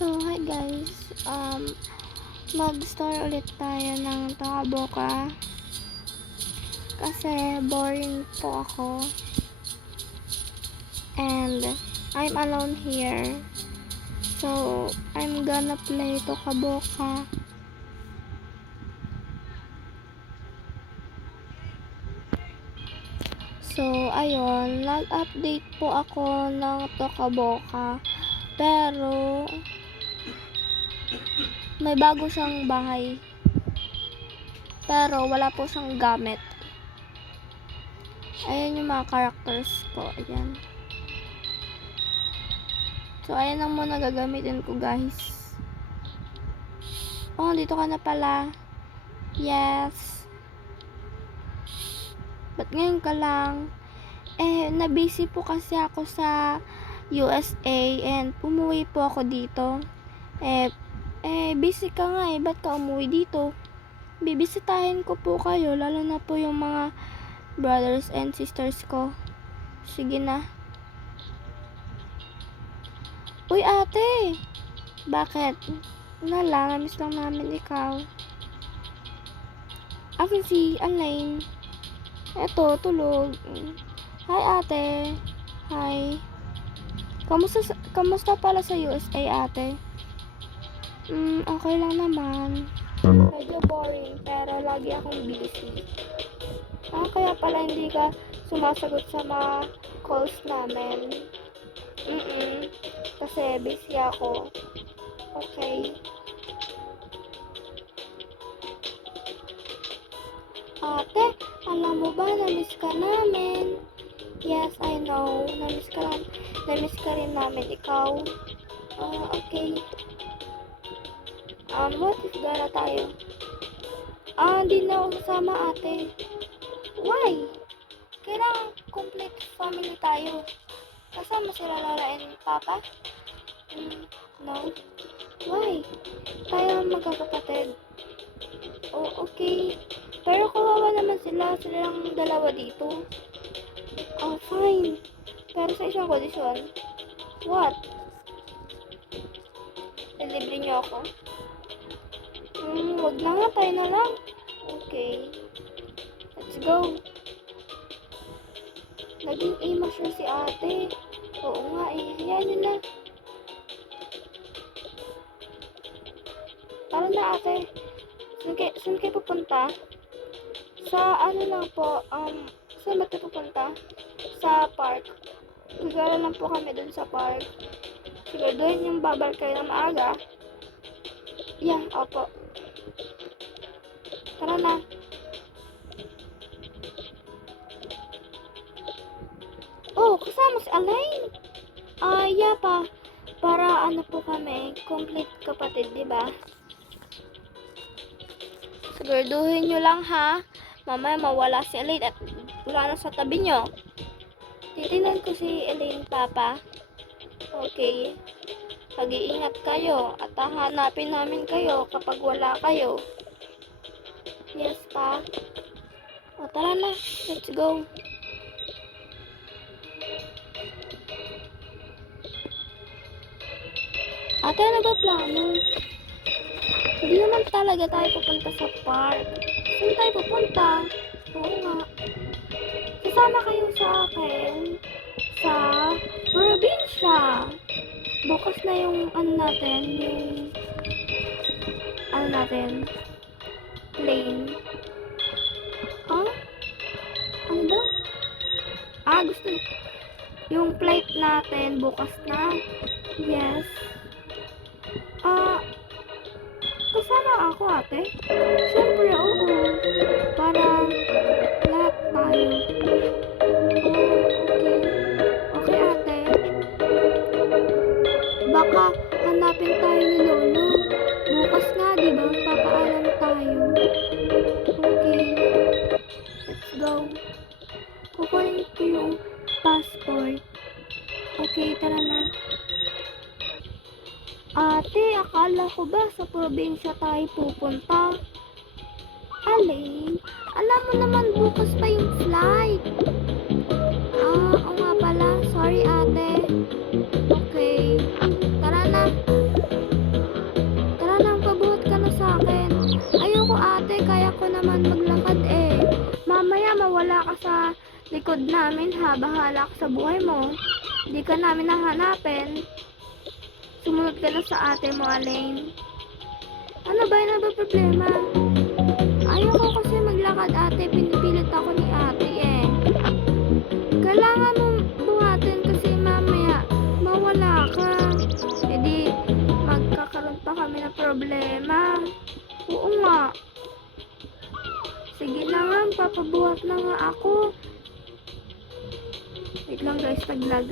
So, hi guys. Mag-store ulit tayo ng Tokaboka. Kasi boring po ako. And I'm alone here. So, I'm gonna play Tokaboka. So, ayun. Nag-update po ako ng Tokaboka. Pero, may bago siyang bahay. Pero, wala po siyang gamit. Ayan yung mga characters ko. Ayan. So, ayan lang muna gagamitin ko, guys. Oh, dito ka na pala. Yes. Ba't ngayon ka lang? Na-busy po kasi ako sa USA and umuwi po ako dito. Busy ka nga ba't ka umuwi dito? Bibisitahin ko po kayo, lalo na po yung mga brothers and sisters ko. Sige na. Uy ate! Bakit? Namiss lang namin ikaw. Akin si Alain. Eto, tulog. Hi ate. Hi. Kamusta pala sa USA ate? Okay lang naman. Medyo boring, pero lagi akong busy. Kaya pala hindi ka sumasagot sa mga calls namin. Kasi busy ako. Okay. Ate, alam mo ba, namiss ka namin. Yes, I know. Namiss ka rin namin ikaw. Okay. What if gala tayo? Hindi na ako kasama ate. Why? Kailangan complete family tayo. Kasama sila Lola and Papa? No. Why? Tayo magkakapatid. Oh, okay. Pero kawawa naman sila lang dalawa dito. Fine. Pero sa isang kondisyon. What? Libre niyo ako? Wag na nga, tayo na lang. Okay. Let's go. Naging emotional si ate. Oo nga Hayaan nyo na. Tara na ate. Saan kayo pupunta? Sa ano lang po, saan ba tayo pupunta? Sa park. Gagala lang po kami dun sa park. Siguraduhin yung babal kayo na maaga. Yeah, opo. Tara na. Oh, kasama si Alain. Yeah pa. Para ano po kami, complete kapatid, di ba? Siguraduhin nyo lang ha. Mamaya mawala si Alain at wala na sa tabi nyo. Titignan ko si Alain, Papa. Okay. Mag-iingat kayo at hahanapin namin kayo kapag wala kayo. Yes, pa. Tara na. Let's go. Ate, ano ba plano? Hindi naman talaga tayo pupunta sa park. Saan tayo pupunta? Oo nga. Sasama kayo sa akin sa probinsya. Bukas na yung plane. Ano daw? Gusto yung flight natin bukas na. Yes. Kasama ako ate? Siyempre, oo. Para lahat tayo. Okay. Okay ate. Baka hanapin tayo ni Lolo. Bukas nga, diba? Papaalam tayo. Okay. Let's go. Kukunin ko yung passport. Okay, tara na. Ate, akala ko ba sa probinsya tayo pupunta? Alain, alam mo naman bukas pa yung flight. Oo nga pala. Sorry ate. Okay. Tara na. likod namin ha. Bahala ka sa buhay mo. Hindi ka namin nahanapin. Sumunod ka na sa ate mo, Elaine. Ano ba yun? Ano ba problema? Ayaw ko kasi maglakad, ate. Pinipilit ako ni ate eh. Kailangan mong buhatin kasi mamaya mawala ka. E di, magkakaroon pa kami ng problema. Oo nga. Sige na nga, papabuhat na nga ako. Wait lang guys, taglag.